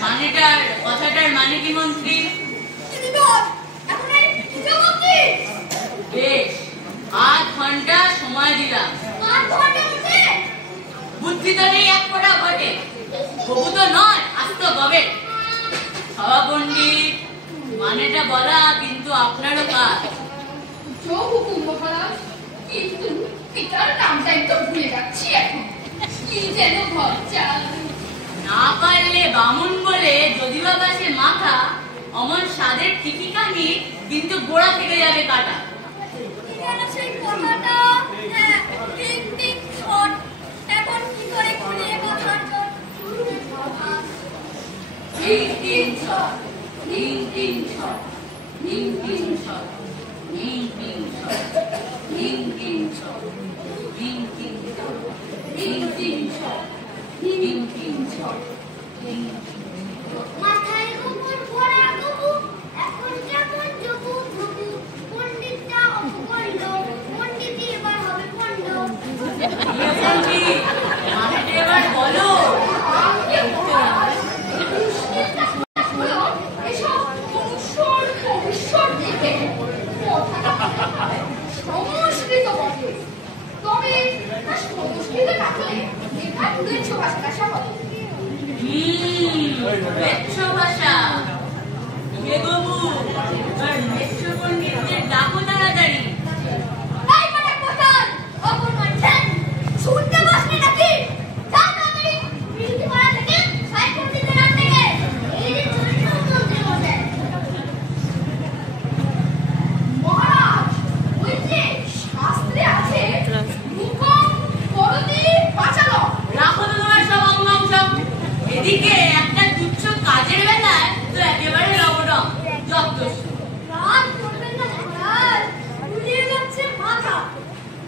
কথাটার মানে কি মন্ত্রী? বেশ, 8 ঘন্টা সময় দিলাম। বুদ্ধি তো নেই এক ফোঁটা ঘটে, তবু তো নয় আস্ত গবে। সভা পণ্ডিত, মানেটা বলা কিন্তু আপনারও কাজ। মহারাজ, কিন্তু পিতার নামটাই তো ভুলে যাচ্ছি এখন। কি যেন ভরচা। না পারলে বামুন বলে যদি বা বাসে মাথা, অমন স্বাদের টিকিকানি কিন্তু গোড়া থেকে যাবে কাটা। সেই কথাটা টিক টিক ছট, এখন কি করে খুলিয়ে কথার চট। টিং টিং ছট, টিং টিং ছট, টিং টিং ছট, টিং টিং ছট, টিং টিং ছট, টিং টিং ছট, টিং টিং ছট, টিং টিং ছট, টিং টিং ছট। মাথায় উপর ভরা গবু, এখন কেমন জবু ধবু। পণ্ডিতটা অপকণ্ড, পণ্ডিতই এবার হবে পণ্ড। মানেটা এবার বলো। সংস্কৃত বটে, তবে সংস্কৃত থাকলে এটা উচ্চ ভাষা হবে। মেট্রো ভাষা। হে বাবু, আর মেট্রো পণ্ডিতদের ডাকো তাড়াতাড়ি। তাই মানে কোথায় অপমান ছেন শুনতে বসনি নাকি? যাও তাড়াতাড়ি বিরতি পাড়া থেকে সাই পণ্ডিতের আনতে গে। এই যে চরিত্র মন্ত্রী বসে। মহারাজ, ওই যে শাস্ত্রে আছে মুখম করতি পাচালম। রাখো তো তোমার সব অঙ্গাংশ। এদিকে একটা তুচ্ছ কাজের বেলায় তো একেবারে লবডম যত্তস্ব। রাত করবেন না মহারাজ, উড়িয়ে যাচ্ছে মাথা।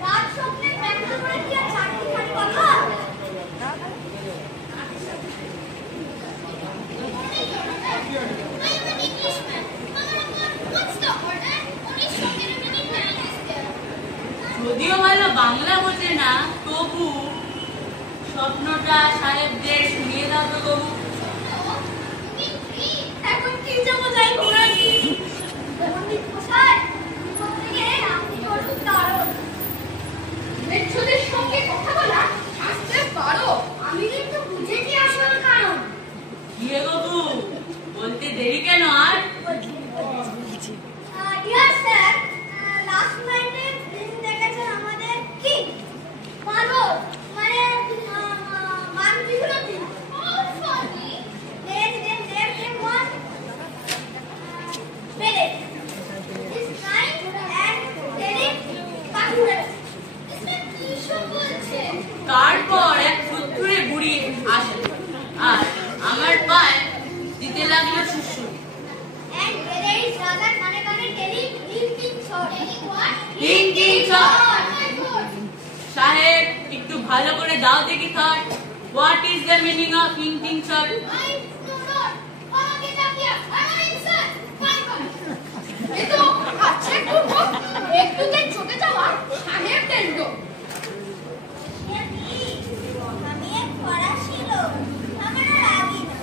রাত স্বপ্নে ব্যক্ত করে কি আর চাকরি খানি কথা? যদিও ভালো বাংলা বোঝে না, তবু স্বপ্নটা সাহেবদের শুনিয়ে দাও তো বাবু। এখন কি যাবো যাই কোরআনি পণ্ডিত মশাই, বিপদ থেকে আপনি করুন তারণ। মেচ্ছদের সঙ্গে কথা বলা শাস্ত্রে পারো। আমি কিন্তু বুঝেছি আসল কারণ। কি হে বাবু, বলতে দেরি কেন আর? ডিয়ার স্যার, লাস্ট নাইটে ফিল্ম দেখেছেন আমাদের কি পাগল, মানে মানবী বিরোধী। They want Philip. This night and Philip Pakure. इसमें কি সব বলছে? তারপর এক ফুটফুরে বুড়ি আসে আর আমার পায়ে দিতে লাগলো সুসুর। And there is rather কানে কানে টিং ছড়। টিং টিং ছড়। সাহেব, একটু ভালো করে দাও দেখি thought. What is the meaning of টিং টিং ছড়? একটুতে চোখে যাওয়া সাহেবদের লোক। আমি এক ফরাসি লোক, আমার রাগি না,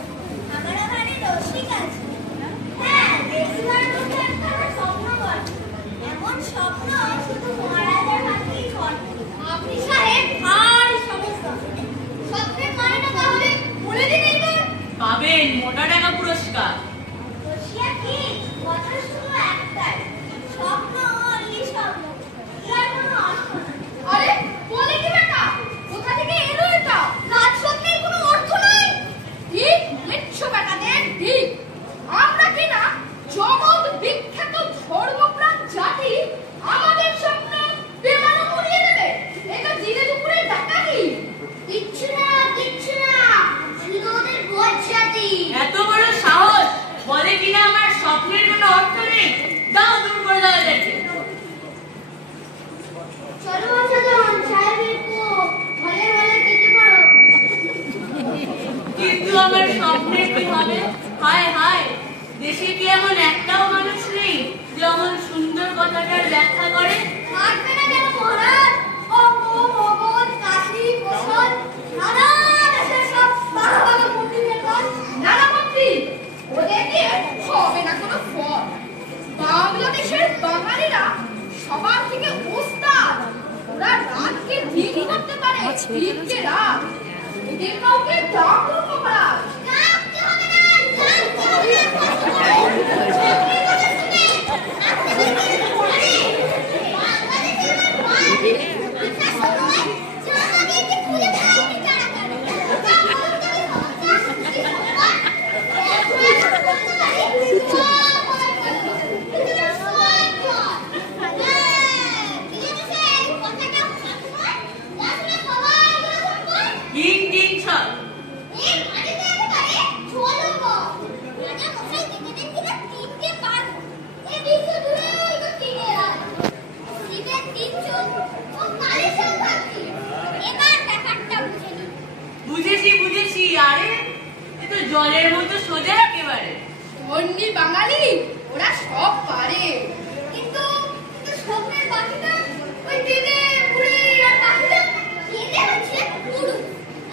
আমার ভারী রসিক আছে। হ্যাঁ, বেশিরভাগ লোকে একটা স্বপ্ন বলে, এমন স্বপ্ন শুধু মহারাজার হাতেই ঘটে। আপনি সাহেব আর সমস্যা। স্বপ্নের মানেটা তাহলে বলে দিন এইবার। পাবেন মোটা টাকা পুরস্কার। রসিয়া কি? কথা শুধু একটাই, স্বপ্ন অনলি স্বপ্ন, এর কোনো অর্থ নেই। আরে বলে কি বেটা, কোথা থেকে এলো এটা? রাত স্বপ্নের কোনো অর্থ নাই। ঠিক মেচ্ছ বেটাদের ঠিক। আমরা কিনা জগৎ বিখ্যাত ধর্মপ্রাণ জাতি, আমাদের স্বপ্ন বেমানো উড়িয়ে দেবে। এটা দিনে দুপুরে ডাকাতি। কিচ্ছু না, শুধু ওদের বজ্জাতি। এত বড় সাহস, বলে কিনা আমার স্বপ্নের কোনো অর্থ নেই। দাও দূর করে দাও এদেরকে। চলো বাচ্চাজন, সাহেবের পো ভালো ভালো কেটে পড়ো। কিন্তু আমার স্বপ্নের কি হবে? হায় হায়, দেশে কি এমন একটাও মানুষ নেই যে অমন সুন্দর কথাটার ব্যাখ্যা করে? থাকবে না কেন মহারাজ? অঙ্গ ভগৎ কাশী কোশল নানা দেশের সব বাঘা বাঘা পণ্ডিতের দল। নানা মন্ত্রী, দেশের বাঙালিরা সবার থেকে ওস্তাদ। ওরা রাতকে দিন করতে পারে, দিনকে রাত। এদের কাউকে ডাকো মহারাজ। ডাকতে হবে না, ডাকতে হবে বুঝেছি। আরে এ তো জলের মতো সোজা একেবারে। অন্যি বাঙালি, ওরা সব পারে। কিন্তু স্বপ্নের বাকিটা ওই দিনে বুড়ি আর বাকিটা দিনে হচ্ছে পুরুষ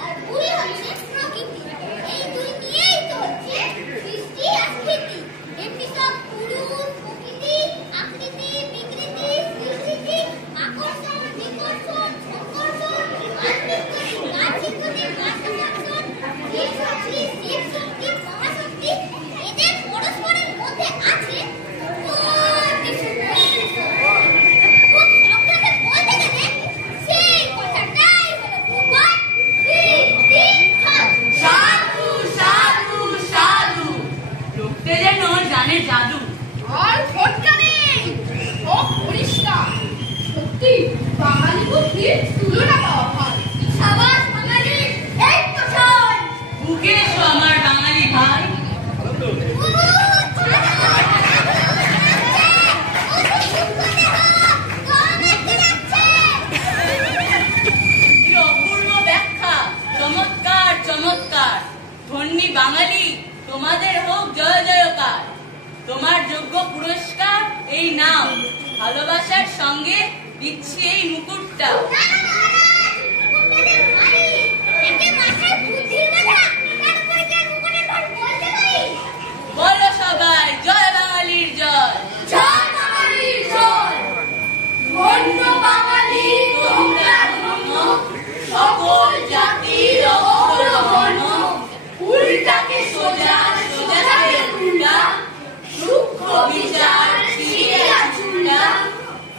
আর বুড়ি হচ্ছে প্রকৃতি। এই দুই নিয়েই তো হচ্ছে সৃষ্টি আর স্থিতি। এমনি সব পুরুষ প্রকৃতি আকৃতি বিকৃতি সৃষ্টি আকর্ষণ বিকর্ষণ সংকর্ষণ আত্মিকতা কার্যকর্ষণ জীবশক্তি জীবশক্তি মহাশক্তি এদের পরস্পরের মধ্যে আছে জাদু আর খটকা নেই, সব পরিষ্কার। সত্যি বাঙালি বুদ্ধির তুলনা পাওয়া হয়। সাবাস বাঙালি, এই তো শোন। বুকে এসো আমার বাঙালি ভাই। কি অপূর্ব ব্যাখ্যা, চমৎকার চমৎকার। ধন্যী বাঙালি, তোমাদের হোক জয় জয়কার। তোমার যোগ্য পুরস্কার এই নাও, ভালোবাসার সঙ্গে দিচ্ছি এই মুকুটটা। বলো সবাই জয় বাঙালির জয়। জয় বাঙালির জয়। ধন্য বাঙালি তোমরা ধন্য, সকল জাতির অগ্রগণ্য। উল্টাকে সোজা, সোজাকে উল্টা, সূক্ষ্ম বিচার ছিঁড়িয়া চুল্লা।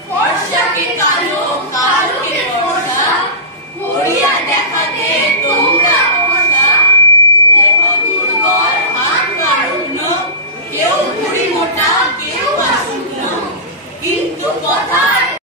ফর্সাকে কালো, কালোকে ফর্সা, করিয়া দেখাতে তোমরা ফর্সা। দেহ দুর্বল, হাত পা রুগ্ন, কেউ ভুঁড়ি মোটা, কেউ বা শুকনো, কিন্তু কথায়